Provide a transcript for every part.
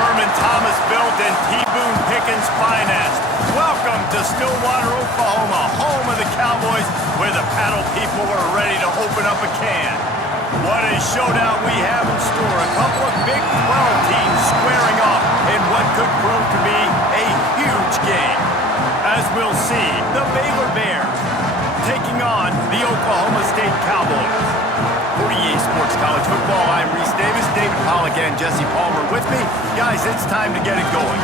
Thurman Thomas built and T. Boone Pickens financed. Welcome to Stillwater, Oklahoma, home of the Cowboys, where the paddle people are ready to open up a can. What a showdown we have in store. A couple of Big 12 teams squaring off in what could prove to be a huge game. As we'll see, the Baylor Bears taking on the Oklahoma State Cowboys. For EA Sports College Football, I'm Reese Davis, David Pollack, and Jesse Palmer with me. Guys, it's time to get it going.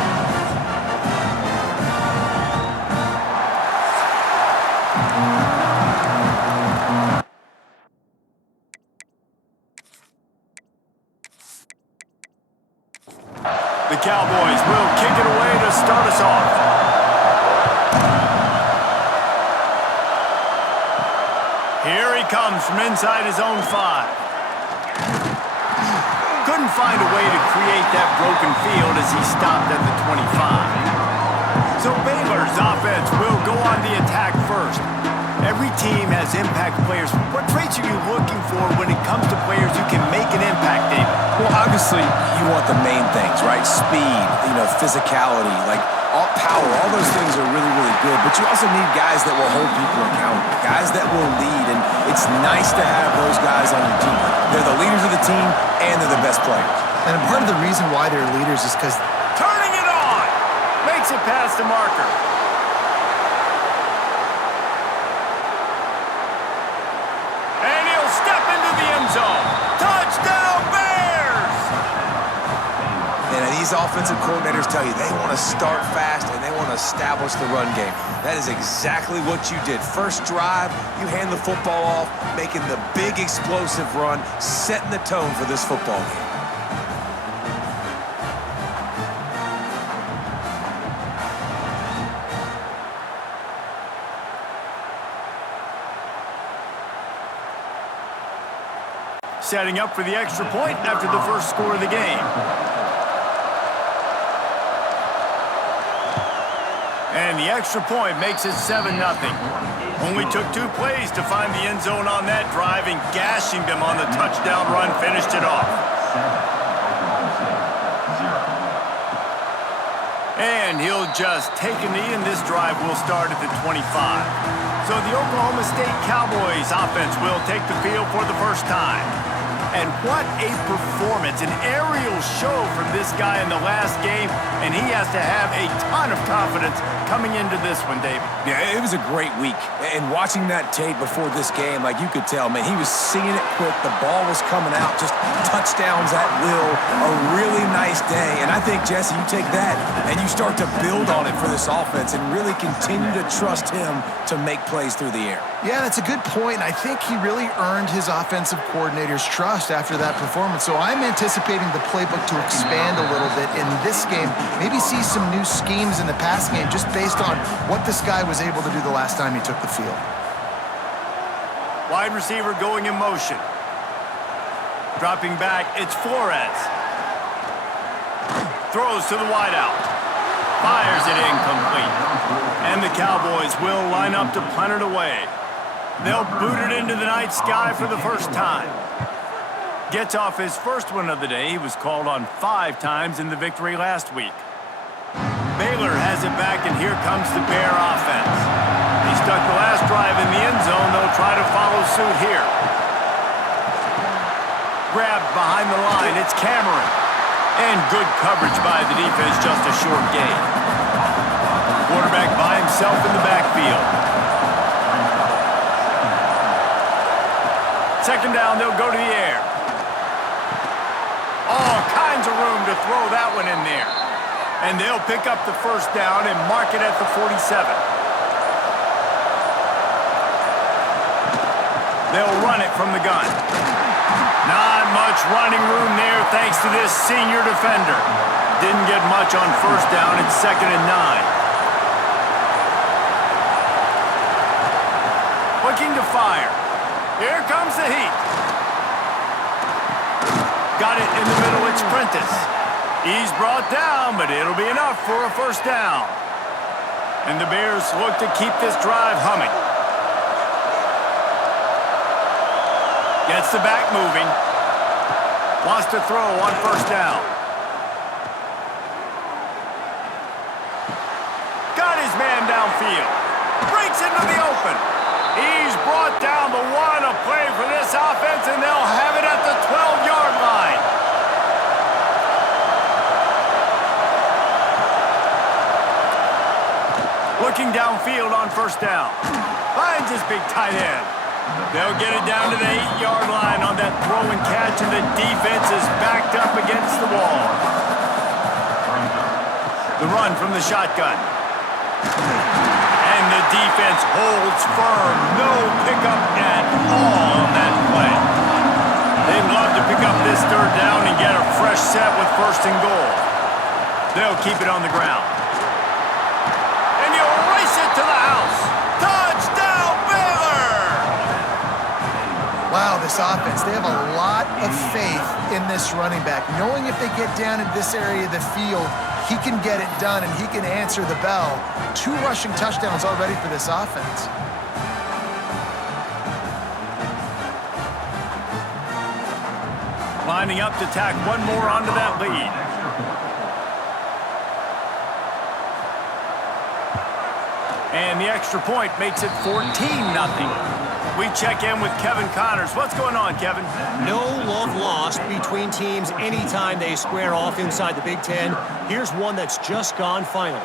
The Cowboys will kick it away to start us off. Here he comes from inside his own 5. Couldn't find a way to create that broken field as he stopped at the 25. So Baylor's offense will go on the attack first. Every team has impact players. What traits are you looking for when it comes to players who can make an impact, David? Well, obviously, you want the main things, right? Speed, physicality, all power. All those things are really, really good. But you also need guys that will hold people accountable, guys that will lead. And it's nice to have those guys on your team. They're the leaders of the team, and they're the best players. And part of the reason why they're leaders is because turning it on! Makes it past the marker. And he'll step into the end zone. Touchdown, Bears! And these offensive coordinators tell you they want to start fast and they want to establish the run game. That is exactly what you did. First drive, you hand the football off, making the big explosive run, setting the tone for this football game. Setting up for the extra point after the first score of the game. And the extra point makes it 7-0. Only took 2 plays to find the end zone on that drive, and gashing them on the touchdown run finished it off. And he'll just take a knee, and this drive will start at the 25. So the Oklahoma State Cowboys offense will take the field for the first time. And what a performance, an aerial show from this guy in the last game, and he has to have a ton of confidence coming into this one, David. Yeah, it was a great week. And watching that tape before this game, you could tell, man, he was seeing it quick. The ball was coming out, just touchdowns at will. A really nice day. And I think, Jesse, you take that and you start to build on it for this offense and really continue to trust him to make plays through the air. Yeah, that's a good point. I think he really earned his offensive coordinator's trust after that performance. So I'm anticipating the playbook to expand a little bit in this game. Maybe see some new schemes in the pass game just based on what this guy was able to do the last time he took the field. Wide receiver going in motion. Dropping back, it's Flores. Throws to the wideout. Fires it incomplete. And the Cowboys will line up to punt it away. They'll boot it into the night sky for the first time. Gets off his first one of the day. He was called on 5 times in the victory last week. Baylor has it back, and here comes the Bear offense. He stuck the last drive in the end zone. They'll try to follow suit here. Grabbed behind the line. It's Cameron. And good coverage by the defense, just a short gain. Quarterback by himself in the backfield. Second down, they'll go to the air. All kinds of room to throw that one in there. And they'll pick up the first down and mark it at the 47. They'll run it from the gun. Not much running room there thanks to this senior defender. Didn't get much on first down. It's 2nd and 9. Looking to fire. Here comes the heat. Got it in the middle, it's Prentice. He's brought down, but it'll be enough for a first down. And the Bears look to keep this drive humming. Gets the back moving. Wants to throw on first down. and they'll have it at the 12-yard line. Looking downfield on first down. Finds his big tight end. They'll get it down to the 8-yard line on that throw and catch, and the defense is backed up against the wall. The run from the shotgun. And the defense holds firm. No pickup at all on that play. They'd love to pick up this third down and get a fresh set with first and goal. They'll keep it on the ground. And you'll race it to the house. Touchdown, Baylor! Wow, this offense, they have a lot of faith in this running back, knowing if they get down in this area of the field, he can get it done and he can answer the bell. 2 rushing touchdowns already for this offense. Lining up to tack one more onto that lead. And the extra point makes it 14-0. We check in with Kevin Connors. What's going on, Kevin? No love lost between teams anytime they square off inside the Big Ten. Here's one that's just gone final.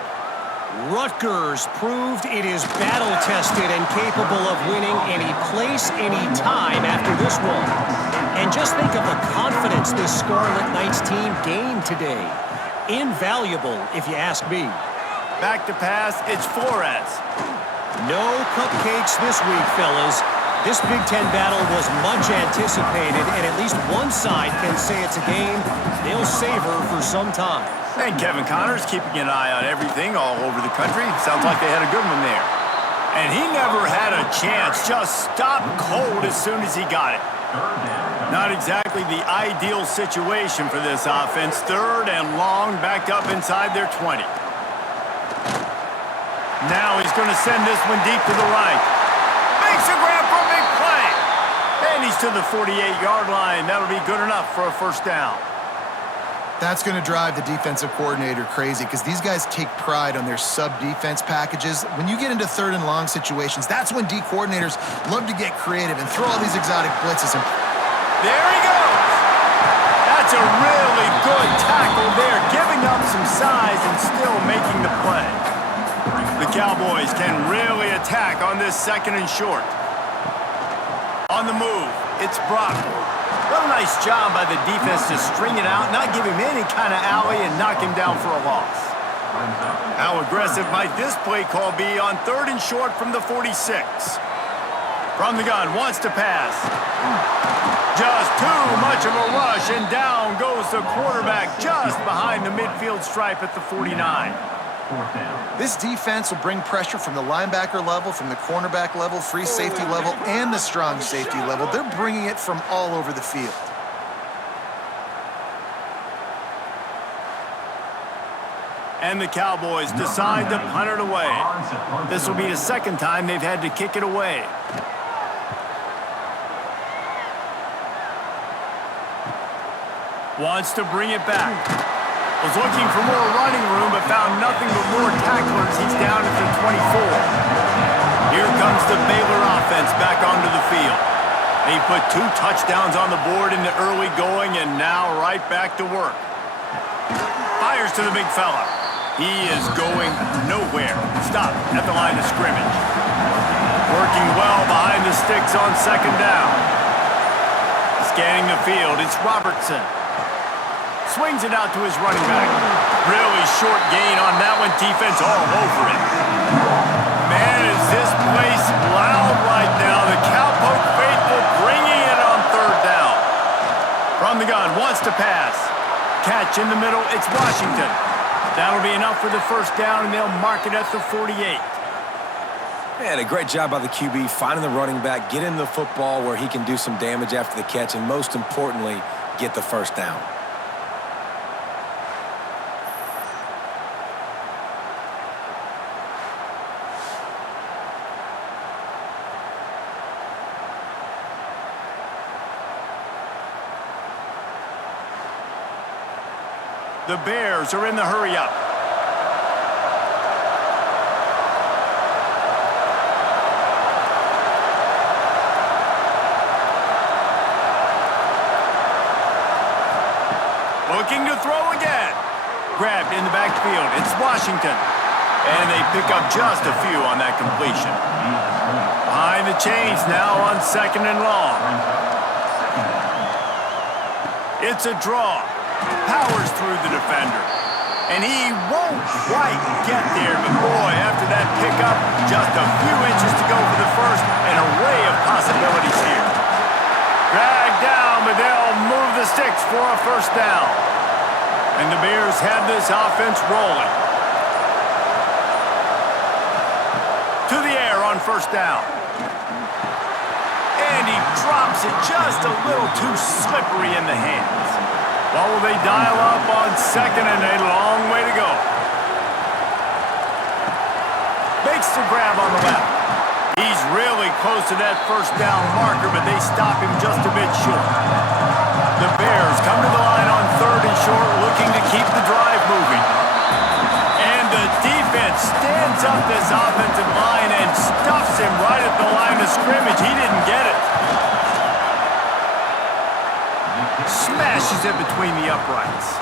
Rutgers proved it is battle-tested and capable of winning any place, any time after this one. And just think of the confidence this Scarlet Knights team gained today. Invaluable, if you ask me. Back to pass, it's Flores. No cupcakes this week, fellas. This Big Ten battle was much anticipated, and at least one side can say it's a game they'll savor for some time. And Kevin Connors keeping an eye on everything all over the country. Sounds like they had a good one there. And he never had a chance. Just stopped cold as soon as he got it. Not exactly the ideal situation for this offense. 3rd and long, backed up inside their 20. Now he's going to send this one deep to the right. Makes a grab for a big play. And he's to the 48-yard line. That'll be good enough for a first down. That's going to drive the defensive coordinator crazy because these guys take pride on their sub-defense packages. When you get into 3rd and long situations, that's when D coordinators love to get creative and throw all these exotic blitzes. There he goes. That's a really good tackle there, giving up some size and still making the play. The Cowboys can really attack on this 2nd and short. On the move, it's Brock. What a nice job by the defense to string it out, not give him any kind of alley, and knock him down for a loss. How aggressive might this play call be on 3rd and short from the 46? From the gun, wants to pass. Just too much of a rush, and down goes the quarterback just behind the midfield stripe at the 49. This defense will bring pressure from the linebacker level, from the cornerback level, free safety level, and the strong safety level. They're bringing it from all over the field. And the Cowboys decide to punt it away. This will be the 2nd time they've had to kick it away. Wants to bring it back. Was looking for more running room, but found nothing but more tacklers. He's down at the 24. Here comes the Baylor offense back onto the field. He put 2 touchdowns on the board in the early going, and now right back to work. Fires to the big fella. He is going nowhere. Stop at the line of scrimmage. Working well behind the sticks on 2nd down. Scanning the field, it's Robertson. Swings it out to his running back. Really short gain on that one. Defense all over it. Man, is this place loud right now. The Cowpoke faithful bringing it on 3rd down. From the gun, wants to pass. Catch in the middle, it's Washington. That'll be enough for the first down, and they'll mark it at the 48. Man, a great job by the QB, finding the running back, getting the football where he can do some damage after the catch, and most importantly, get the first down. The Bears are in the hurry-up. Looking to throw again. Grabbed in the backfield. It's Washington. And they pick up just a few on that completion. Behind the chains now on 2nd and long. It's a draw. Powers through the defender. And he won't quite get there, but boy, after that pickup, just a few inches to go for the first. An array of possibilities here. Dragged down, but they'll move the sticks for a first down. And the Bears have this offense rolling. To the air on first down. And he drops it just a little too slippery in the hands. Well, will they dial up on 2nd and a long way to go? Makes the grab on the left. He's really close to that first down marker, but they stop him just a bit short. The Bears come to the line on 3rd and short, looking to keep the drive moving. And the defense stands up this offensive line and stuffs him right at the line of scrimmage. He didn't get it. Smashes it between the uprights.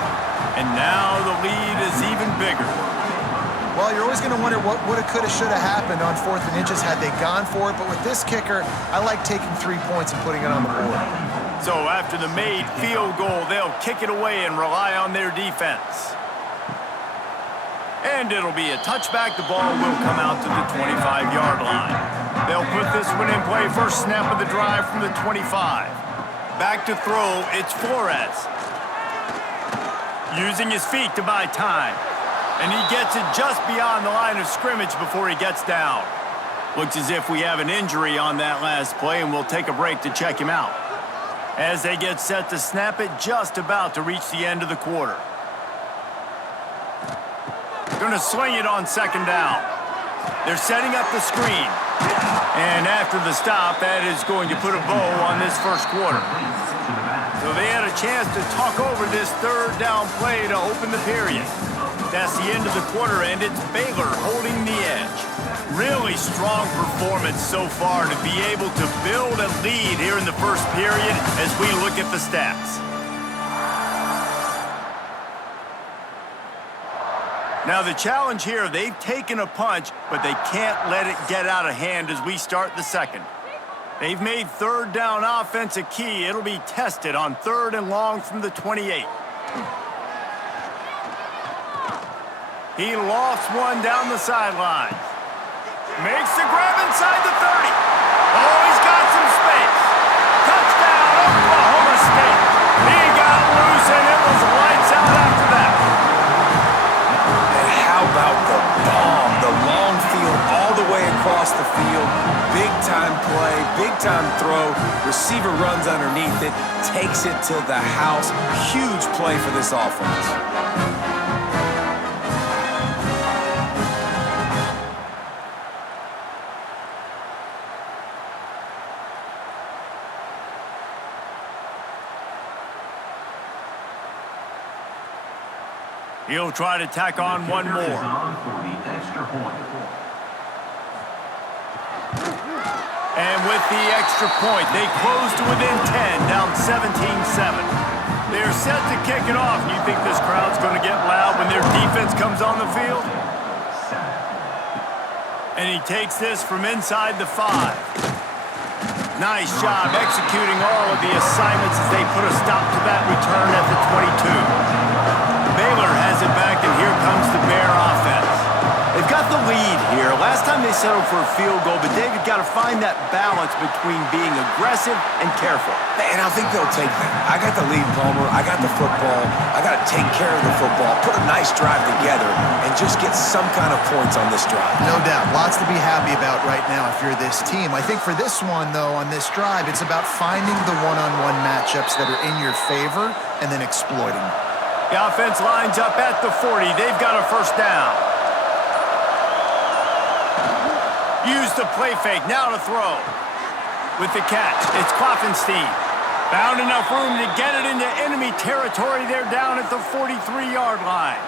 And now the lead is even bigger. Well, you're always going to wonder what woulda, coulda, shoulda happened on 4th and inches had they gone for it. But with this kicker, I like taking 3 points and putting it on the board. So after the made field goal, they'll kick it away and rely on their defense. And it'll be a touchback. The ball will come out to the 25-yard line. They'll put this one in play. First snap of the drive from the 25. Back to throw, it's Flores. Using his feet to buy time. And he gets it just beyond the line of scrimmage before he gets down. Looks as if we have an injury on that last play, and we'll take a break to check him out. As they get set to snap it, just about to reach the end of the quarter. Going to swing it on 2nd down. They're setting up the screen. And after the stop, that is going to put a bow on this first quarter. So they had a chance to talk over this 3rd down play to open the period. That's the end of the quarter, and it's Baylor holding the edge. Really strong performance so far to be able to build a lead here in the first period as we look at the stats. Now the challenge here, they've taken a punch, but they can't let it get out of hand as we start the second. They've made 3rd down offense a key. It'll be tested on 3rd and long from the 28. He lofts one down the sideline. Makes the grab inside the 30. Oh, he's got some space. Touchdown, Oklahoma State. He got loose, and it was lights out after that. And how about the bomb? The long field all the way across the field. Big-time play, big-time throw. Receiver runs underneath it, takes it to the house. Huge play for this offense. He'll try to tack on one more. And with the extra point, they close to within 10, down 17-7. They're set to kick it off. You think this crowd's going to get loud when their defense comes on the field? And he takes this from inside the 5. Nice job executing all of the assignments as they put a stop to that return at the 22. Baylor has it back, and here comes the Bear offense. They've got the lead here. Last time they settled for a field goal, but David got to find that balance between being aggressive and careful. And I think they'll take that. I got the lead, Palmer. I got the football. I got to take care of the football, put a nice drive together, and just get some kind of points on this drive. No doubt. Lots to be happy about right now if you're this team. I think for this one, though, on this drive, it's about finding the one-on-one matchups that are in your favor and then exploiting them. The offense lines up at the 40. They've got a first down. Use the play fake. Now to throw. With the catch, it's Klopfenstein. Found enough room to get it into enemy territory. They're down at the 43-yard line.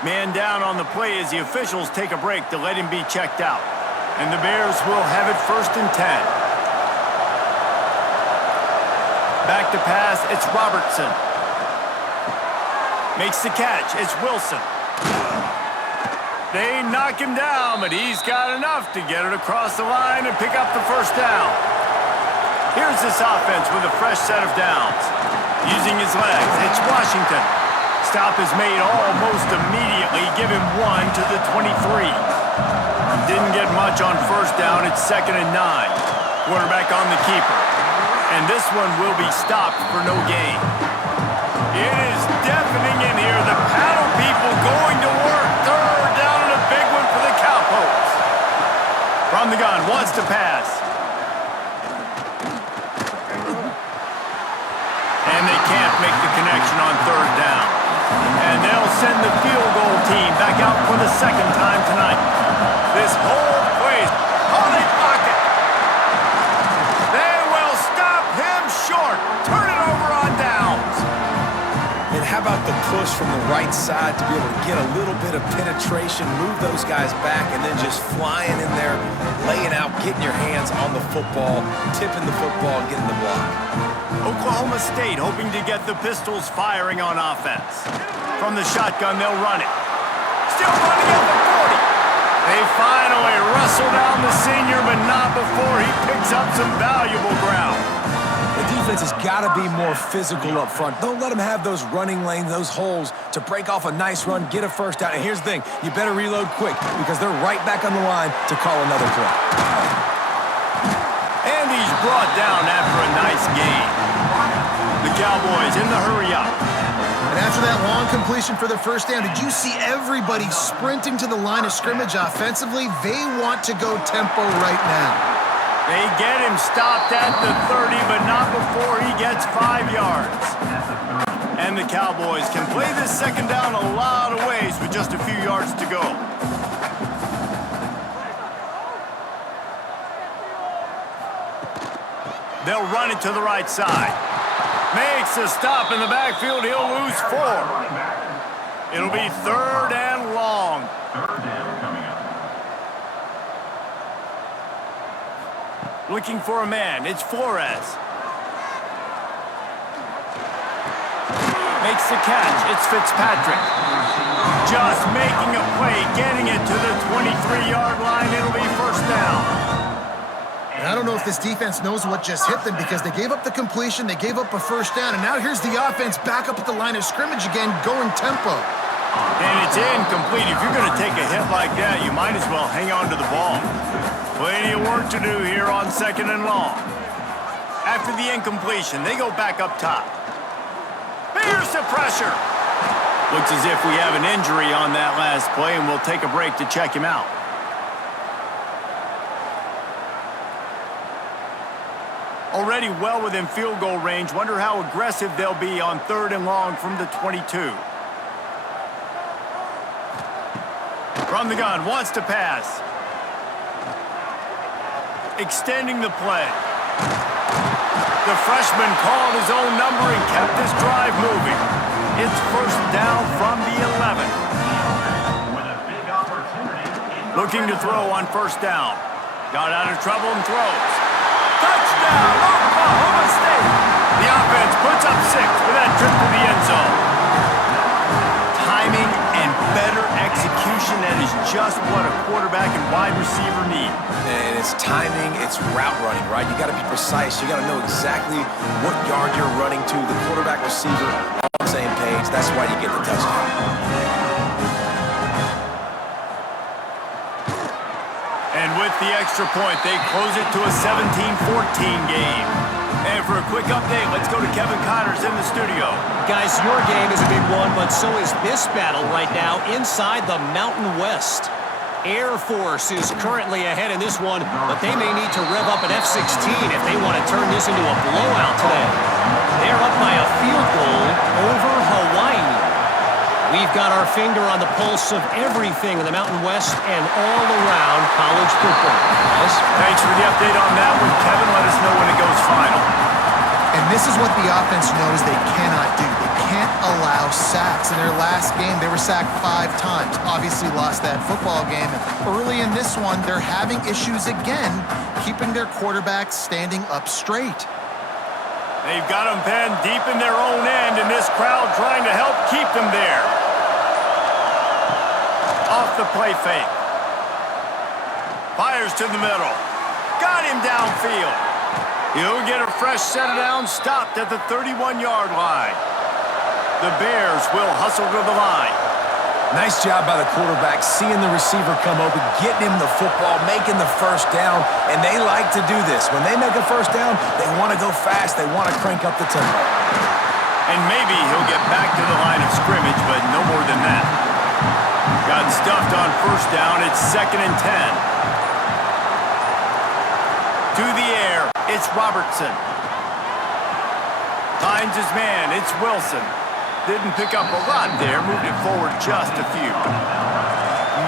Man down on the play as the officials take a break to let him be checked out. And the Bears will have it 1st and 10. Back to pass, it's Robertson. Makes the catch. It's Wilson. They knock him down, but he's got enough to get it across the line and pick up the first down. Here's this offense with a fresh set of downs. Using his legs, it's Washington. Stop is made almost immediately. Give him 1 to the 23. Didn't get much on first down. It's 2nd and 9. Quarterback on the keeper. And this one will be stopped for no gain. It is deafening in here. The paddle people going to work. Third down and a big one for the Cowpokes. From the gun, wants to pass. And they can't make the connection on third down. And they'll send the field goal team back out for the second time tonight. This whole place, holy pocket. They will stop him short. Turn it over on downs. And how about the push from the right side to be able to get a little bit of penetration, move those guys back, and then just flying in there, laying out, getting your hands on the football, tipping the football, and getting the block. Oklahoma State hoping to get the Pistols firing on offense. From the shotgun, they'll run it. Still running at the 40. They finally wrestle down the senior, but not before he picks up some valuable ground. The defense has got to be more physical up front. Don't let them have those running lanes, those holes to break off a nice run, get a first down. And here's the thing, you better reload quick because they're right back on the line to call another play. And he's brought down after a nice gain. The Cowboys in the hurry up. And after that long completion for the first down, did you see everybody sprinting to the line of scrimmage offensively? They want to go tempo right now. They get him stopped at the 30, but not before he gets 5 yards. And the Cowboys can play this second down a lot of ways with just a few yards to go. They'll run it to the right side. Makes a stop in the backfield. He'll lose 4. It'll be 3rd and long. Looking for a man. It's Flores. Makes the catch. It's Fitzpatrick. Just making a play, getting it to the 23-yard line. It'll be first down. And I don't know if this defense knows what just hit them because they gave up the completion, they gave up a first down, and now here's the offense back up at the line of scrimmage again, going tempo. And it's incomplete. If you're going to take a hit like that, you might as well hang on to the ball. Plenty of work to do here on 2nd and long. After the incompletion, they go back up top. Here's the pressure. Looks as if we have an injury on that last play, and we'll take a break to check him out. Already well within field goal range. Wonder how aggressive they'll be on 3rd and long from the 22. From the gun, wants to pass. Extending the play. The freshman called his own number and kept this drive moving. It's first down from the 11. Looking to throw on first down. Got out of trouble and throws. Touchdown, Oklahoma State. The offense puts up 6 for that trip to the end zone. Timing and better execution, that is just what a quarterback and wide receiver need. And it's timing, it's route running, right? You got to be precise. You got to know exactly what yard you're running to. The quarterback, receiver, all on the same page. That's why you get the touchdown. And with the extra point, they close it to a 17-14 game. And for a quick update, let's go to Kevin Connors in the studio. Guys, your game is a big one, but so is this battle right now inside the Mountain West. Air Force is currently ahead in this one, but they may need to rev up an F-16 if they want to turn this into a blowout today. They're up by a field goal over Hawaii. We've got our finger on the pulse of everything in the Mountain West and all around college football. Guys? Thanks for the update on that one, Kevin. Let us know when it goes final. And this is what the offense knows they cannot do. They can't allow sacks. In their last game, they were sacked 5 times. Obviously lost that football game. Early in this one, they're having issues again, keeping their quarterback standing up straight. They've got them penned deep in their own end, and this crowd trying to help keep them there. Off the play fake. Fires to the middle. Got him downfield. He'll get a fresh set of downs stopped at the 31-yard line. The Bears will hustle to the line. Nice job by the quarterback, seeing the receiver come open, getting him the football, making the first down, and they like to do this. When they make a first down, they want to go fast. They want to crank up the tempo. And maybe he'll get back to the line of scrimmage, but no more than that. Got stuffed on first down. It's 2nd and 10. To the air, it's Robertson. Finds his man, it's Wilson. Didn't pick up a lot there, moved it forward just a few.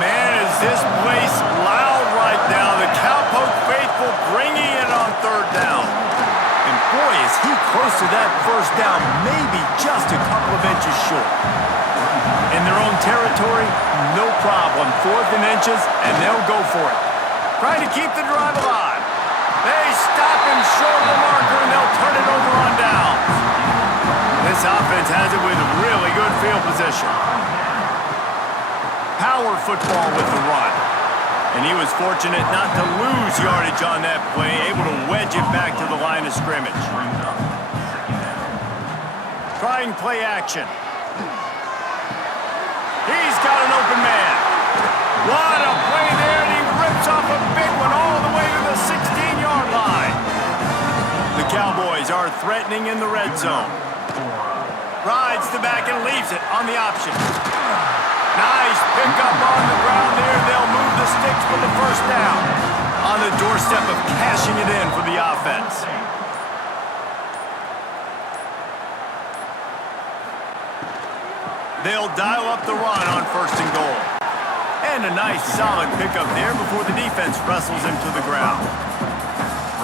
Man, is this place loud right now. The Cowpoke faithful bringing it on 3rd down. And boy, is he close to that first down, maybe just a couple of inches short. In their own territory, no problem. 4th and inches, and they'll go for it. Trying to keep the drive alive. They stop him short of the marker, and they'll turn it over on downs. This offense has it with really good field position. Power football with the run. And he was fortunate not to lose yardage on that play, able to wedge it back to the line of scrimmage. Trying play action. He's got an open man. What a play there, and he rips off a big one all the way to the 16-yard line. The Cowboys are threatening in the red zone. Rides the back and leaves it on the option. Nice pickup on the ground there. They'll move the sticks for the first down. On the doorstep of cashing it in for the offense. They'll dial up the run on 1st and goal. And a nice solid pickup there before the defense wrestles him to the ground.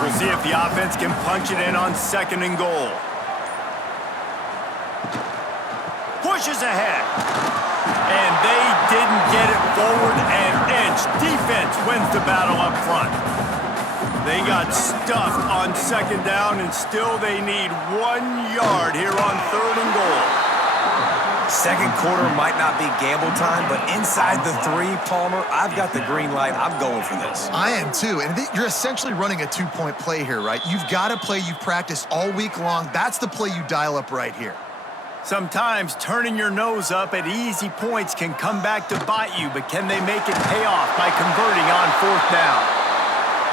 We'll see if the offense can punch it in on 2nd and goal. Pushes ahead. And they didn't get it forward an inch. Defense wins the battle up front. They got stuffed on 2nd down, and still they need 1 yard here on 3rd and goal. Second quarter might not be gamble time, but inside the 3, Palmer, I've got the green light. I'm going for this. I am too, and you're essentially running a 2-point play here, right? You've got a play you've practiced all week long. That's the play you dial up right here. Sometimes turning your nose up at easy points can come back to bite you, but can they make it pay off by converting on 4th down?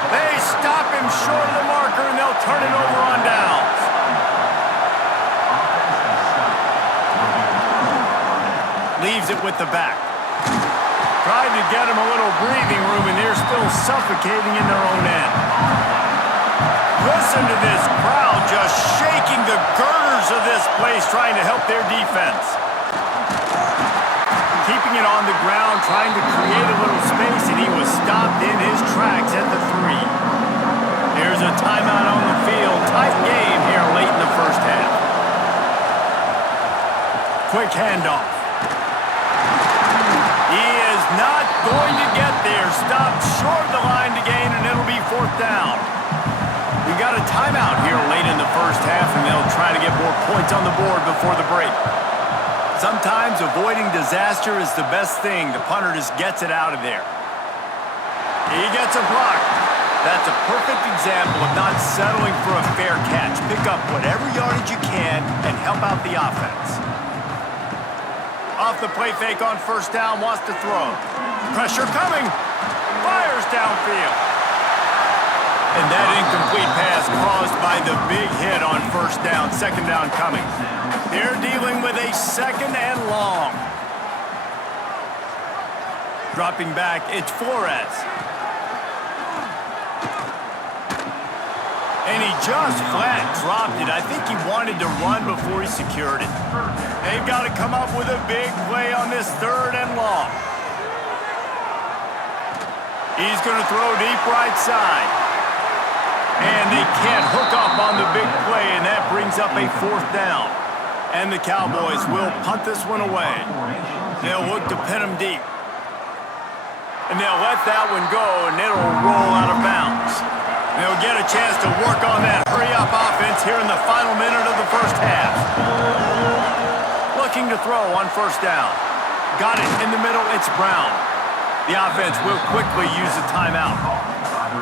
They stop him short of the marker, and they'll turn it over on downs. Leaves it with the back. Tried to get him a little breathing room, and they're still suffocating in their own end. Listen to this crowd just shaking the girders of this place, trying to help their defense. Keeping it on the ground, trying to create a little space, and he was stopped in his tracks at the 3. Here's a timeout on the field. Tight game here late in the first half. Quick handoff. He is not going to get there. Stopped short of the line to gain, and it'll be 4th down. We got a timeout here late in the first half, and they'll try to get more points on the board before the break. Sometimes avoiding disaster is the best thing. The punter just gets it out of there. He gets a block. That's a perfect example of not settling for a fair catch. Pick up whatever yardage you can and help out the offense. Off the play fake on 1st down, wants to throw. Pressure coming. Fires downfield. And that incomplete pass caused by the big hit on 1st down. 2nd down coming. They're dealing with a 2nd and long. Dropping back, it's Flores. And he just flat dropped it. I think he wanted to run before he secured it. They've got to come up with a big play on this 3rd and long. He's going to throw deep right side. And they can't hook up on the big play, and that brings up a 4th down. And the Cowboys will punt this one away. They'll look to pin him deep. And they'll let that one go, and it'll roll out of bounds. They'll get a chance to work on that hurry-up offense. offense here in the final minute of the first half. Looking to throw on first down. Got it in the middle, it's Brown. The offense will quickly use a timeout.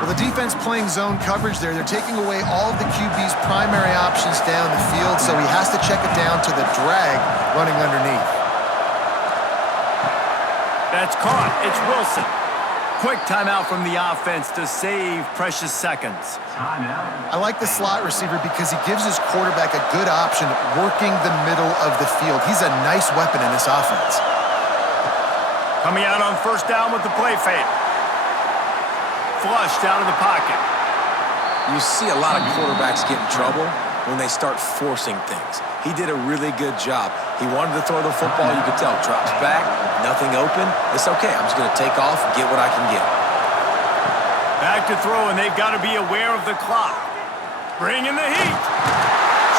Well, the defense playing zone coverage there. They're taking away all of the QB's primary options down the field, so he has to check it down to the drag running underneath. That's caught. It's Wilson. Quick timeout from the offense to save precious seconds. I like the slot receiver because he gives his quarterback a good option working the middle of the field. He's a nice weapon in this offense. Coming out on first down with the play fake. Flushed out of the pocket. You see a lot of quarterbacks get in trouble when they start forcing things. He did a really good job. He wanted to throw the football. You could tell. Drops back, nothing open. It's okay. I'm just going to take off and get what I can get. Back to throw, and they've got to be aware of the clock. Bring in the heat.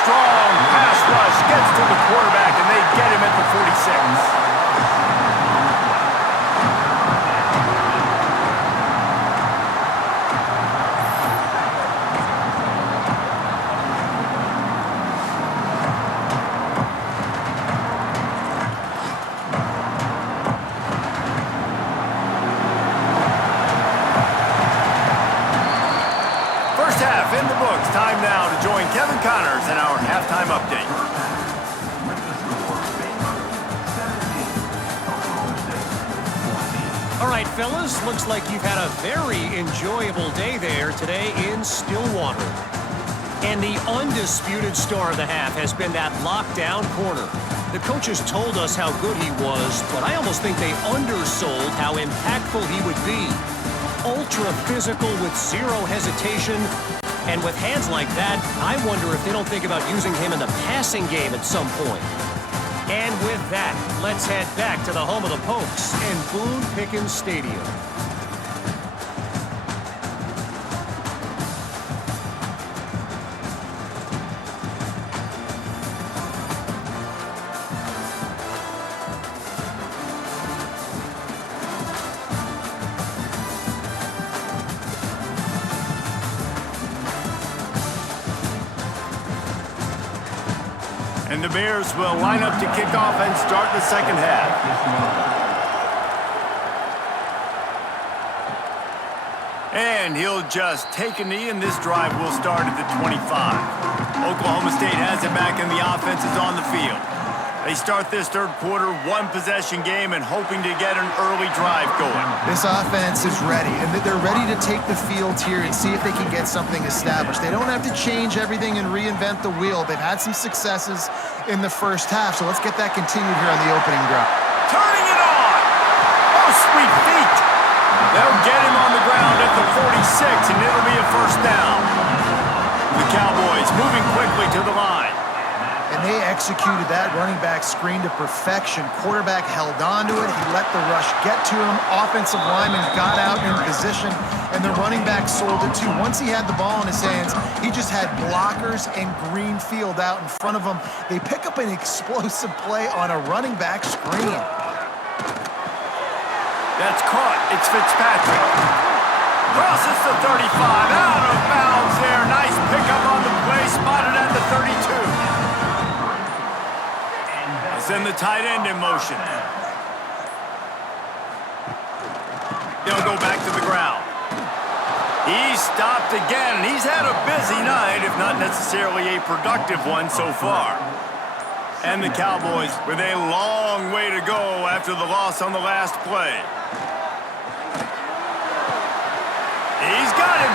Strong pass rush gets to the quarterback, and they get him at the 46. In the books, time now to join Kevin Connors in our halftime update. All right, fellas, looks like you've had a very enjoyable day there today in Stillwater. And the undisputed star of the half has been that lockdown corner. The coaches told us how good he was, but I almost think they undersold how impactful he would be. Ultra physical with zero hesitation. And with hands like that, I wonder if they don't think about using him in the passing game at some point. And with that, let's head back to the home of the Pokes and Boone Pickens Stadium. And the Bears will line up to kick off and start the second half. And he'll just take a knee, and this drive will start at the 25. Oklahoma State has it back, and the offense is on the field. They start this third quarter one-possession game and hoping to get an early drive going. This offense is ready, and they're ready to take the field here and see if they can get something established. They don't have to change everything and reinvent the wheel. They've had some successes in the first half, so let's get that continued here on the opening drive. Turning it on! Oh, sweet feet! They'll get him on the ground at the 46, and it'll be a first down. The Cowboys moving quickly to the line. And they executed that running back screen to perfection. Quarterback held on to it. He let the rush get to him. Offensive lineman got out in position, and the running back sold it too. Once he had the ball in his hands, he just had blockers and green field out in front of him. They pick up an explosive play on a running back screen. That's caught. It's Fitzpatrick. Crosses the 35. Out of bounds there. Nice pickup on the play. Spotted at the 32. Send the tight end in motion. They'll go back to the ground. He's stopped again. He's had a busy night, if not necessarily a productive one so far. And the Cowboys with a long way to go after the loss on the last play. He's got him.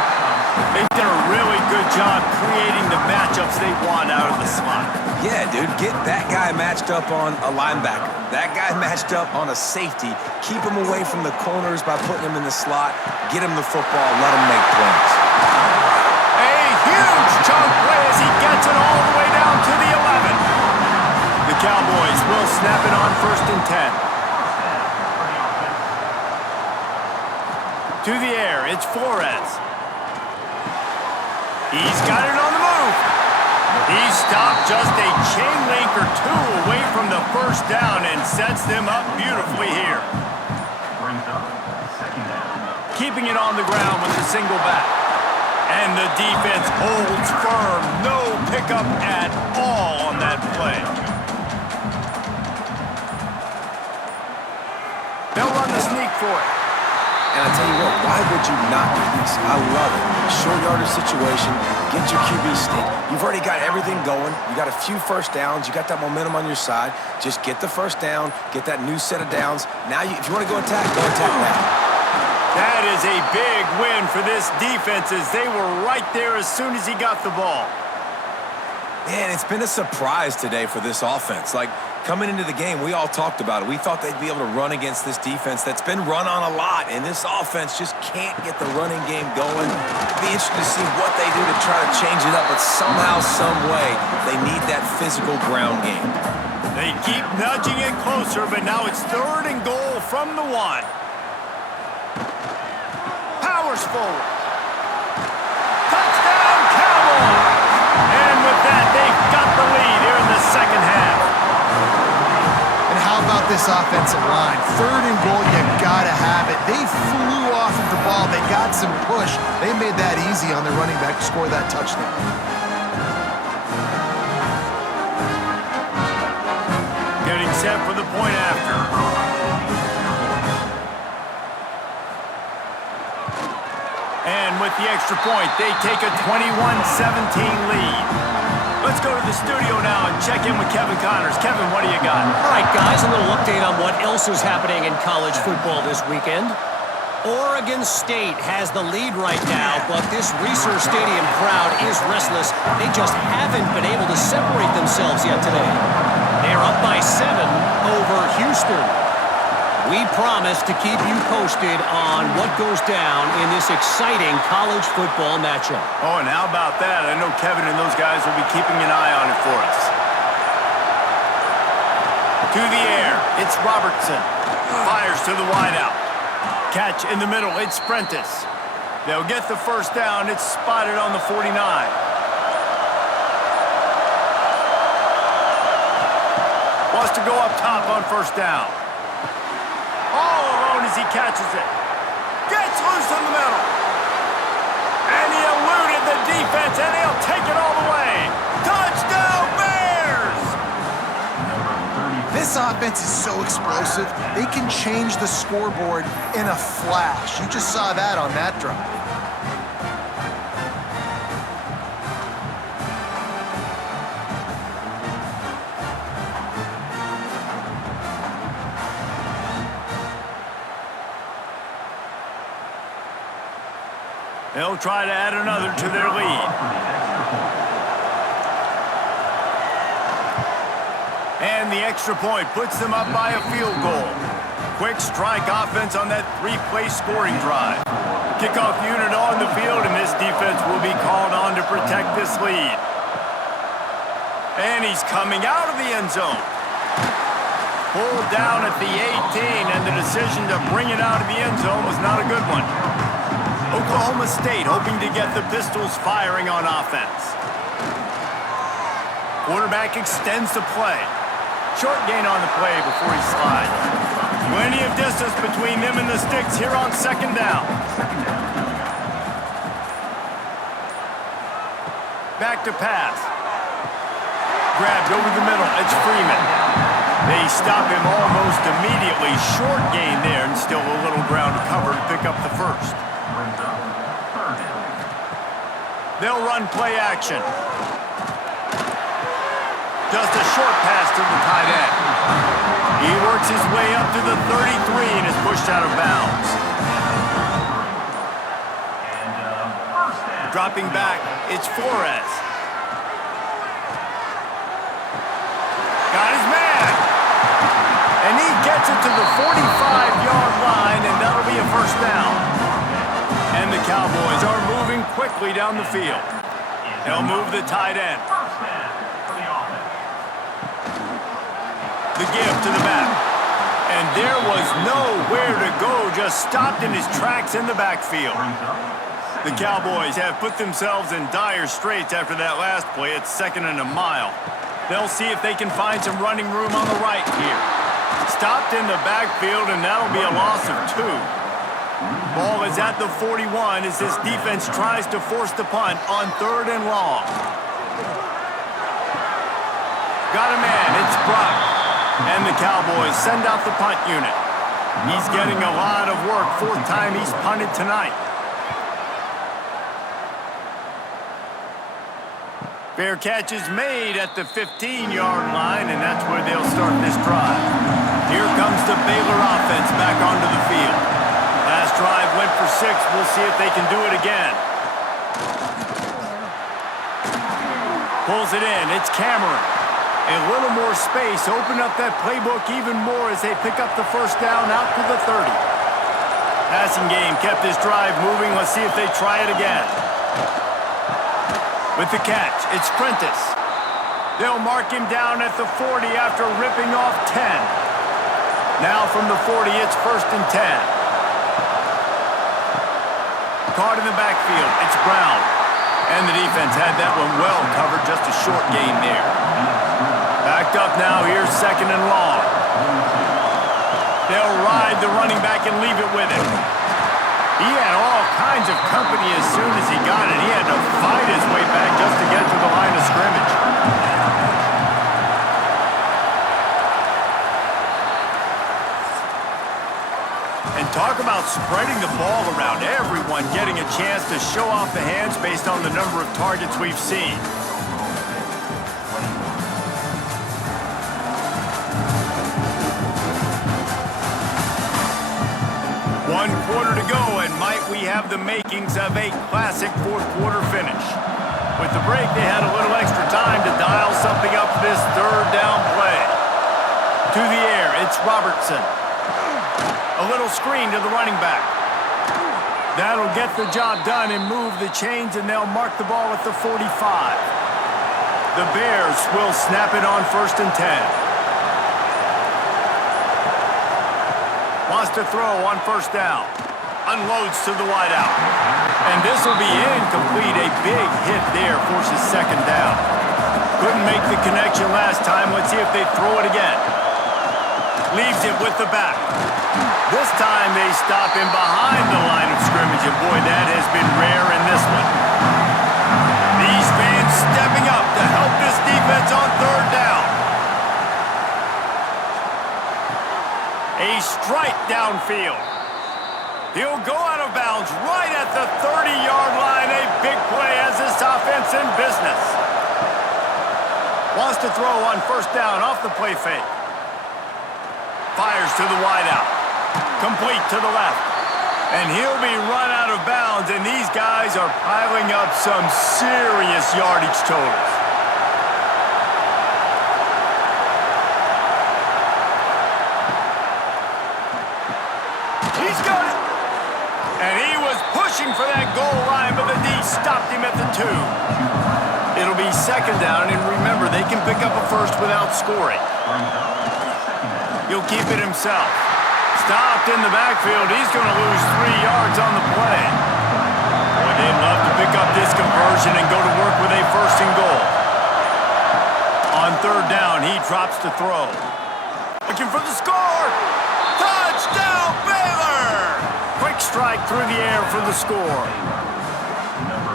They've done a really good job creating the matchups they want out of the slot. Yeah, dude, get that guy matched up on a linebacker. That guy matched up on a safety. Keep him away from the corners by putting him in the slot. Get him the football. Let him make plays. A huge chunk play as he gets it all the way down to the 11. The Cowboys will snap it on 1st and 10. To the air, it's Flores. He's got it on the move. He stopped just a chain link or two away from the first down and sets them up beautifully here. Keeping it on the ground with a single back. And the defense holds firm. No up at all on that play. They'll run the sneak for it. And I tell you what, why would you not do this? I love it. Short yardage situation, get your QB sneak. You've already got everything going. You got a few first downs. You got that momentum on your side. Just get the first down, get that new set of downs. Now, if you want to go attack now. That is a big win for this defense as they were right there as soon as he got the ball. Man, it's been a surprise today for this offense. Like, coming into the game, we all talked about it. We thought they'd be able to run against this defense that's been run on a lot, and this offense just can't get the running game going. Be interested to see what they do to try to change it up, but somehow, some way, they need that physical ground game. They keep nudging it closer, but now it's 3rd and goal from the 1. Powers forward. Touchdown, Cowboys! And with that, they've got the lead here in the second half. And how about this offensive line? 3rd and goal, you gotta have it. They flew off of the ball. They got some push. They made that easy on the running back to score that touchdown. Getting set for the point after. And with the extra point, they take a 21-17 lead. Let's go to the studio now and check in with Kevin Connors. Kevin, what do you got? All right, guys, a little update on what else is happening in college football this weekend. Oregon State has the lead right now, but this Reser Stadium crowd is restless. They just haven't been able to separate themselves yet today. They're up by 7 over Houston. We promise to keep you posted on what goes down in this exciting college football matchup. Oh, and how about that? I know Kevin and those guys will be keeping an eye on it for us. To the air, it's Robertson. Fires to the wideout. Catch in the middle, it's Prentice. They'll get the first down. It's spotted on the 49. Wants to go up top on first down. All alone as he catches it. Gets loose in the middle. And he eluded the defense, and he'll take it all the way. Touchdown, Bears! This offense is so explosive, they can change the scoreboard in a flash. You just saw that on that drive. They'll try to add another to their lead. And the extra point puts them up by a field goal. Quick strike offense on that 3-play scoring drive. Kickoff unit on the field, and this defense will be called on to protect this lead. And he's coming out of the end zone. Pulled down at the 18, and the decision to bring it out of the end zone was not a good one. Oklahoma State hoping to get the Pistols firing on offense. Quarterback extends the play. Short gain on the play before he slides. Plenty of distance between them and the sticks here on second down. Back to pass. Grabbed over the middle. It's Freeman. They stop him almost immediately. Short gain there, and still a little ground to cover to pick up the first. They'll run play action. Just a short pass to the tight end. He works his way up to the 33 and is pushed out of bounds. Dropping back, it's Flores. Got his man. And he gets it to the 45-yard line, and that'll be a first down. And the Cowboys are moving quickly down the field. They'll move the tight end. The give to the back. And there was nowhere to go, just stopped in his tracks in the backfield. The Cowboys have put themselves in dire straits after that last play. It's 2nd and a mile. They'll see if they can find some running room on the right here. Stopped in the backfield, and that'll be a loss of 2. Ball is at the 41 as this defense tries to force the punt on 3rd and long. Got a man. It's Brock. And the Cowboys send out the punt unit. He's getting a lot of work. Fourth time he's punted tonight. Fair catch is made at the 15-yard line, and that's where they'll start this drive. Here comes the Baylor offense back onto the field. Last drive went for 6. We'll see if they can do it again. Pulls it in. It's Cameron. A little more space. Open up that playbook even more as they pick up the first down out to the 30. Passing game kept this drive moving. Let's see if they try it again. With the catch, it's Prentice. They'll mark him down at the 40 after ripping off 10. Now from the 40, it's 1st and 10. Caught in the backfield, it's Brown. And the defense had that one well covered, just a short gain there. Backed up now, here's 2nd and long. They'll ride the running back and leave it with him. He had all kinds of company as soon as he got it. He had to fight his way back just to get to the line of scrimmage. And talk about spreading the ball around. Everyone getting a chance to show off the hands based on the number of targets we've seen. One quarter to go, and might we have the makings of a classic fourth quarter finish. With the break, they had a little extra time to dial something up for this third down play. To the air, it's Robertson. A little screen to the running back. That'll get the job done and move the chains, and they'll mark the ball at the 45. The Bears will snap it on 1st and 10. Wants to throw on 1st down. Unloads to the wideout. And this will be incomplete. A big hit there forces 2nd down. Couldn't make the connection last time. Let's see if they throw it again. Leaves it with the back. This time they stop him behind the line of scrimmage. And boy, that has been rare in this one. These fans stepping up to help this defense on 3rd down. A strike downfield. He'll go out of bounds right at the 30-yard line. A big play as this offense in business. Wants to throw on 1st down off the play fake. Fires to the wideout. Complete to the left. And he'll be run out of bounds, and these guys are piling up some serious yardage totals. He's got it. And he was pushing for that goal line, but the D stopped him at the 2. It'll be 2nd down, and remember, they can pick up a first without scoring. He'll keep it himself. Stopped in the backfield. He's going to lose 3 yards on the play. Boy, they'd love to pick up this conversion and go to work with a 1st and goal. On 3rd down, he drops to throw. Looking for the score. Touchdown, Baylor! Quick strike through the air for the score.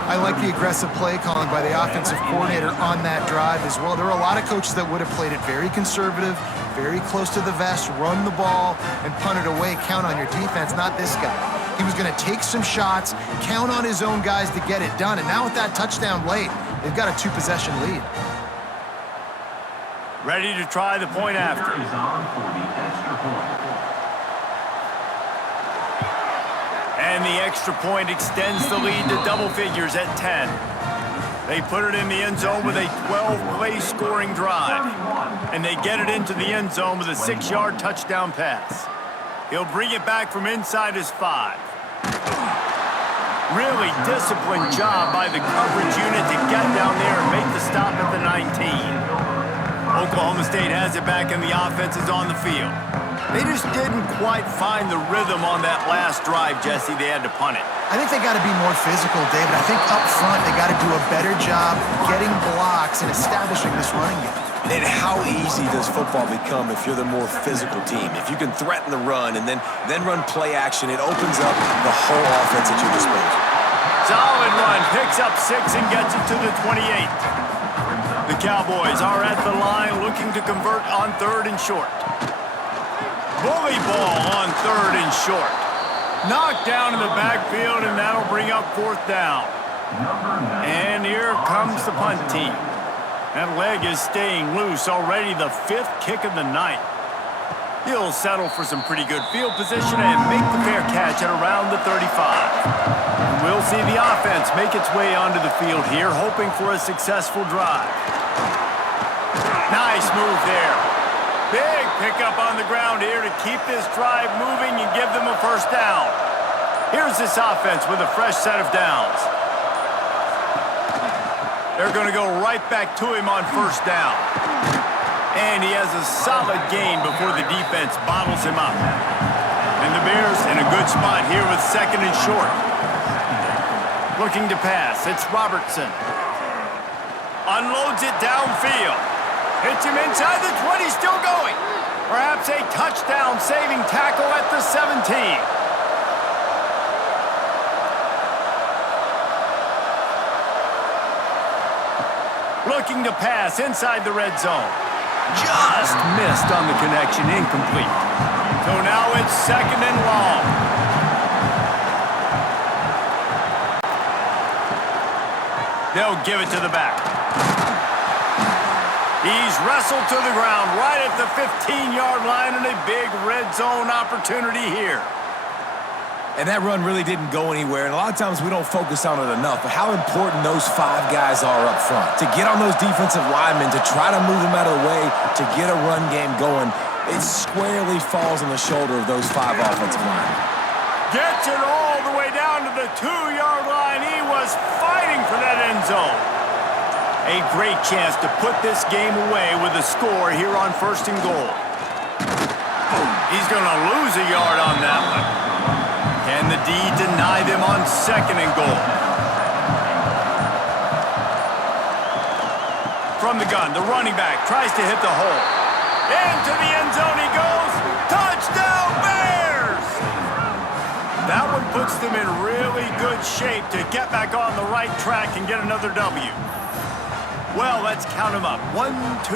I like the aggressive play calling by the offensive coordinator on that drive as well. There are a lot of coaches that would have played it very conservative, very close to the vest, run the ball, and punt it away. Count on your defense, not this guy. He was going to take some shots, count on his own guys to get it done. And now with that touchdown late, they've got a 2-possession lead. Ready to try the point after. And the extra point extends the lead to double figures at 10. They put it in the end zone with a 12-play scoring drive. And they get it into the end zone with a 6-yard touchdown pass. He'll bring it back from inside his 5. Really disciplined job by the coverage unit to get down there and make the stop at the 19. Oklahoma State has it back and the offense is on the field. They just didn't quite find the rhythm on that last drive, Jesse. They had to punt it. I think they got to be more physical, David. I think up front they got to do a better job getting blocks and establishing this running game. And how easy does football become if you're the more physical team? If you can threaten the run and then run play action, it opens up the whole offense at your disposal. Solid run, picks up 6 and gets it to the 28. The Cowboys are at the line looking to convert on 3rd and short. Bully ball on 3rd and short. Knocked down in the backfield, and that'll bring up 4th down. And here comes the punt team. That leg is staying loose, already the 5th kick of the night. He'll settle for some pretty good field position and make the fair catch at around the 35. We'll see the offense make its way onto the field here, hoping for a successful drive. Nice move there. Big pickup on the ground here to keep this drive moving and give them a 1st down. Here's this offense with a fresh set of downs. They're going to go right back to him on 1st down. And he has a solid gain before the defense bottles him up. And the Bears in a good spot here with 2nd and short. Looking to pass, it's Robertson. Unloads it downfield. Hits him inside the 20, still going. Perhaps a touchdown-saving tackle at the 17. Looking to pass inside the red zone. Just missed on the connection, incomplete. So now it's 2nd and long. They'll give it to the back. He's wrestled to the ground right at the 15-yard line, and a big red zone opportunity here. And that run really didn't go anywhere, and a lot of times we don't focus on it enough, but how important those 5 guys are up front. To get on those defensive linemen, to try to move them out of the way, to get a run game going, it squarely falls on the shoulder of those 5 offensive linemen. Gets it all the way down to the 2-yard line. He was fighting for that end zone. A great chance to put this game away with a score here on 1st and goal. He's going to lose a yard on that one. Can the D deny them on 2nd and goal? From the gun, the running back tries to hit the hole. Into the end zone he goes. Touchdown, Bears! That one puts them in really good shape to get back on the right track and get another W. Well, let's count them up. 1, 2,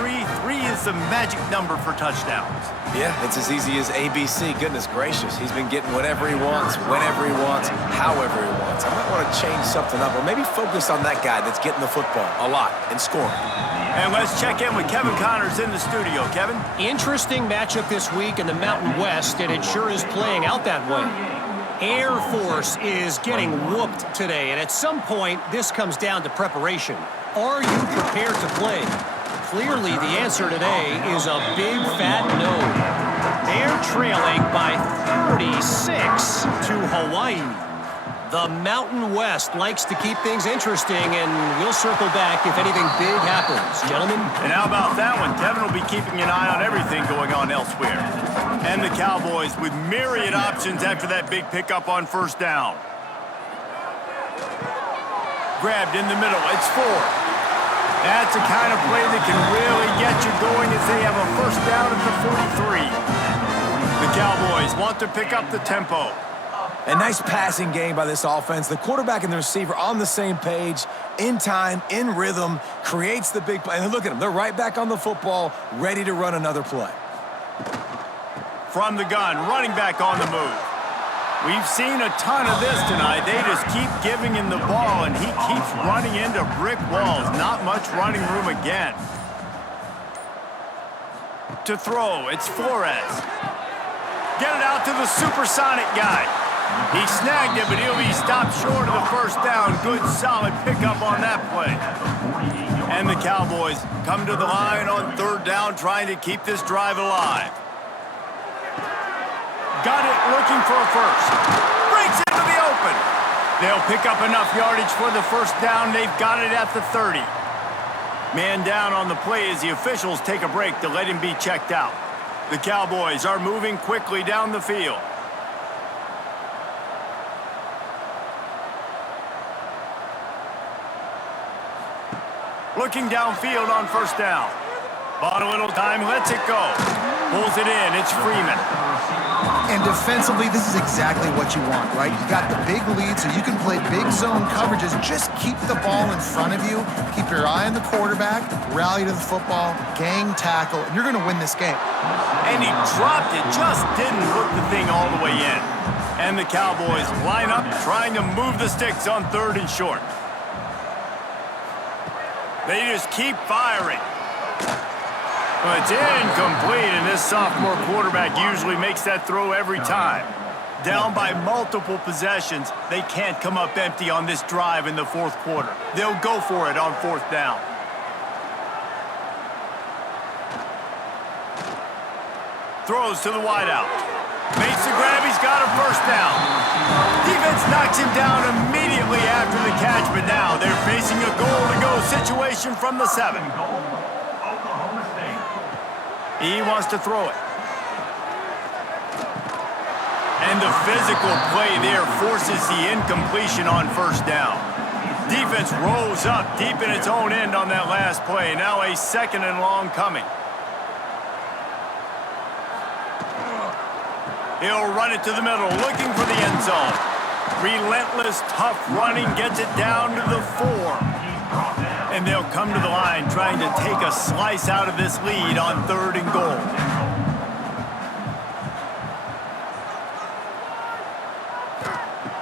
3. 3 is the magic number for touchdowns. Yeah, it's as easy as ABC. Goodness gracious. He's been getting whatever he wants, whenever he wants, however he wants. I might want to change something up or maybe focus on that guy that's getting the football a lot and scoring. And let's check in with Kevin Connors in the studio. Kevin? Interesting matchup this week in the Mountain West, and it sure is playing out that way. Air Force is getting whooped today, and at some point, this comes down to preparation. Are you prepared to play? Clearly, the answer today is a big fat no. They're trailing by 36 to Hawaii. The Mountain West likes to keep things interesting, and we'll circle back if anything big happens. Gentlemen? And how about that one? Kevin will be keeping an eye on everything going on elsewhere. And the Cowboys with myriad options after that big pickup on 1st down. Grabbed in the middle. It's 4. That's the kind of play that can really get you going as they have a 1st down at the 43. The Cowboys want to pick up the tempo. A nice passing game by this offense. The quarterback and the receiver on the same page, in time, in rhythm, creates the big play. And look at them. They're right back on the football, ready to run another play. From the gun, running back on the move. We've seen a ton of this tonight. They just keep giving him the ball, and he keeps running into brick walls. Not much running room again. To throw, it's Flores. Get it out to the supersonic guy. He snagged it, but he'll be stopped short of the 1st down. Good, solid pickup on that play. And the Cowboys come to the line on 3rd down, trying to keep this drive alive. Got it, looking for a 1st. Breaks into the open. They'll pick up enough yardage for the 1st down. They've got it at the 30. Man down on the play as the officials take a break to let him be checked out. The Cowboys are moving quickly down the field. Looking downfield on 1st down. Bought a little time, lets it go. Pulls it in, it's Freeman. And defensively, this is exactly what you want, right? You got the big lead, so you can play big zone coverages. Just keep the ball in front of you. Keep your eye on the quarterback, rally to the football, gang tackle, and you're going to win this game. And he dropped it, just didn't hook the thing all the way in. And the Cowboys line up, trying to move the sticks on 3rd and short. They just keep firing. Well, it's incomplete, and this sophomore quarterback usually makes that throw every time. Down by multiple possessions, they can't come up empty on this drive in the 4th quarter. They'll go for it on 4th down. Throws to the wideout. Makes the grab, he's got a 1st down. Defense knocks him down immediately after the catch, but now they're facing a goal-to-go situation from the 7. He wants to throw it. And the physical play there forces the incompletion on 1st down. Defense rose up deep in its own end on that last play. Now a 2nd and long coming. He'll run it to the middle, looking for the end zone. Relentless, tough running gets it down to the 4. And they'll come to the line trying to take a slice out of this lead on 3rd and goal.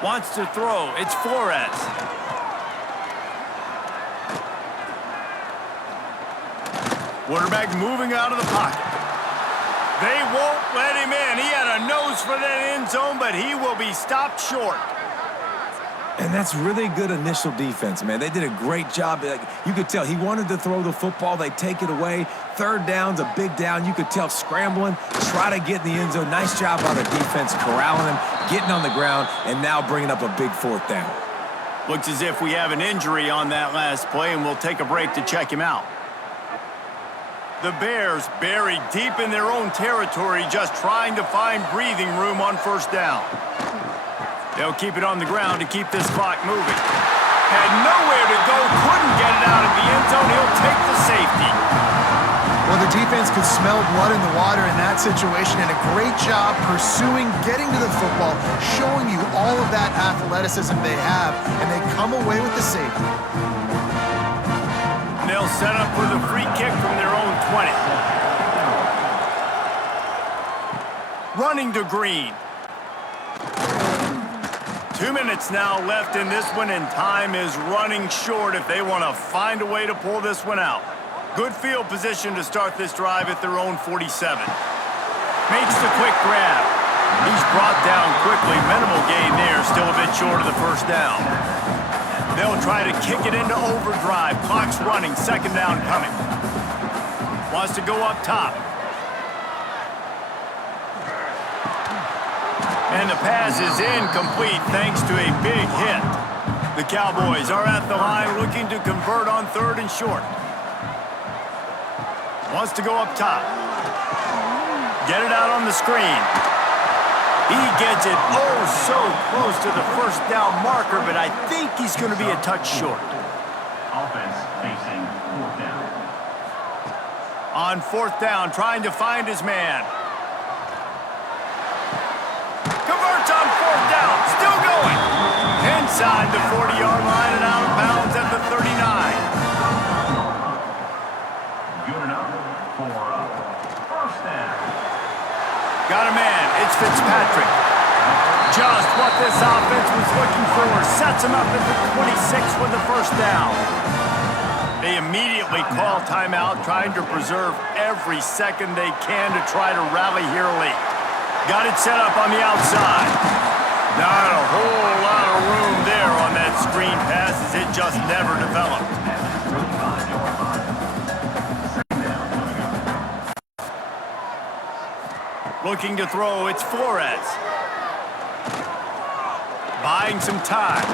Wants to throw. It's Flores. Quarterback moving out of the pocket. They won't let him in. He had a nose for that end zone, but he will be stopped short. And that's really good initial defense, man. They did a great job. You could tell he wanted to throw the football. They take it away. 3rd down's a big down. You could tell scrambling, try to get in the end zone. Nice job by the defense corralling him, getting on the ground, and now bringing up a big 4th down. Looks as if we have an injury on that last play, and we'll take a break to check him out. The Bears buried deep in their own territory, just trying to find breathing room on 1st down. They'll keep it on the ground to keep this clock moving. Had nowhere to go, couldn't get it out of the end zone. He'll take the safety. Well, the defense could smell blood in the water in that situation, and a great job pursuing, getting to the football, showing you all of that athleticism they have, and they come away with the safety. And they'll set up for the free kick from their own 20. Running to Green. 2 minutes now left in this one, and time is running short if they want to find a way to pull this one out. Good field position to start this drive at their own 47. Makes the quick grab. He's brought down quickly. Minimal gain there, still a bit short of the 1st down. They'll try to kick it into overdrive. Clock's running, 2nd down coming. Wants to go up top. And the pass is incomplete thanks to a big hit. The Cowboys are at the line looking to convert on 3rd and short. Wants to go up top. Get it out on the screen. He gets it oh so close to the 1st down marker, but I think he's going to be a touch short. Offense facing 4th down. On 4th down, trying to find his man. Converts on 4th down, still going. Inside the 40-yard line and out of bounds at the 39. Good enough for 1st down. Got a man, it's Fitzpatrick. Just what this offense was looking for. Sets him up at the 26 with the 1st down. They immediately call timeout, trying to preserve every second they can to try to rally here late. Got it set up on the outside. Not a whole lot of room there on that screen pass as it just never developed. Looking to throw, it's Flores. Buying some time.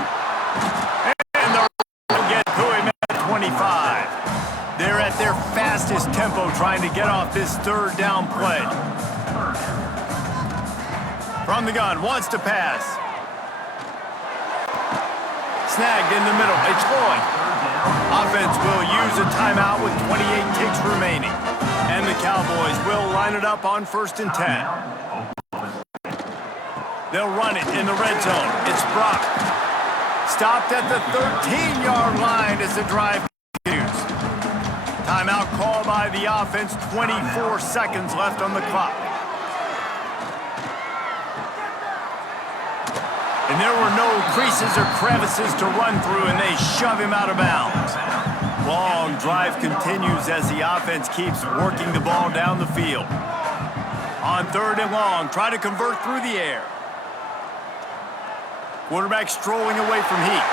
And they'll get to him at 25. They're at their fastest tempo trying to get off this 3rd down play. From the gun, wants to pass. Snagged in the middle, it's Lloyd. Offense will use a timeout with 28 ticks remaining. And the Cowboys will line it up on 1st and 10. They'll run it in the red zone. It's Brock. Stopped at the 13-yard line as the drive continues. Timeout called by the offense. 24 seconds left on the clock. And there were no creases or crevices to run through, and they shove him out of bounds. Long drive continues as the offense keeps working the ball down the field. On 3rd and long, try to convert through the air. Quarterback strolling away from heat.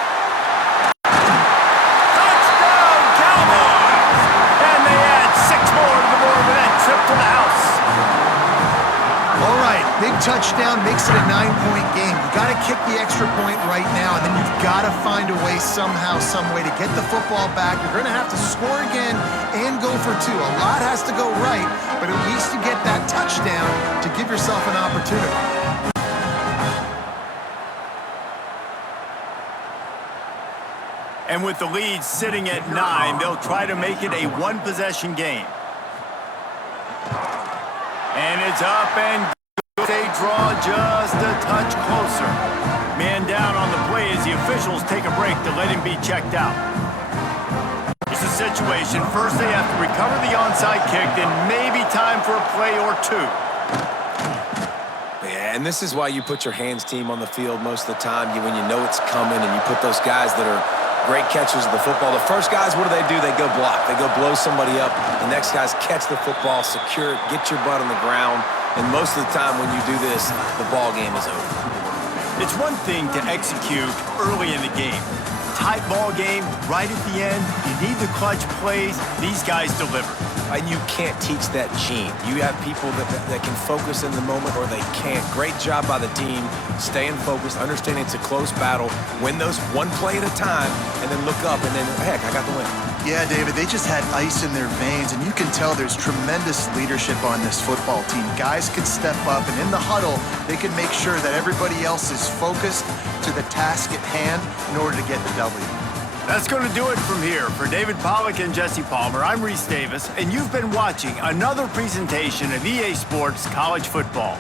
Touchdown, Cowboys! And they add 6 more to the board with that trip to the house. All right, big touchdown makes it a 9-point game. You got to kick the extra point right now, and then you've got to find a way somehow, some way to get the football back. You're going to have to score again and go for 2. A lot has to go right, but at least you get that touchdown to give yourself an opportunity. And with the lead sitting at 9, they'll try to make it a 1-possession game. And it's up and they draw just a touch closer. Man down on the play as the officials take a break to let him be checked out. Here's the situation. First they have to recover the onside kick, then maybe time for a play or 2. Yeah, and this is why you put your hands team on the field most of the time when you know it's coming, and you put those guys that are great catchers of the football. The first guys, what do? They go block. They go blow somebody up. The next guys catch the football, secure it, get your butt on the ground. And most of the time when you do this, the ball game is over. It's one thing to execute early in the game. Tight ball game, right at the end. You need the clutch plays. These guys deliver. And you can't teach that gene. You have people that can focus in the moment or they can't. Great job by the team, staying focused, understanding it's a close battle, win those one play at a time, and then look up and then, heck, I got the win. Yeah, David, they just had ice in their veins, and you can tell there's tremendous leadership on this football team. Guys can step up, and in the huddle, they can make sure that everybody else is focused to the task at hand in order to get the W. That's going to do it from here. For David Pollack and Jesse Palmer, I'm Reese Davis, and you've been watching another presentation of EA Sports College Football.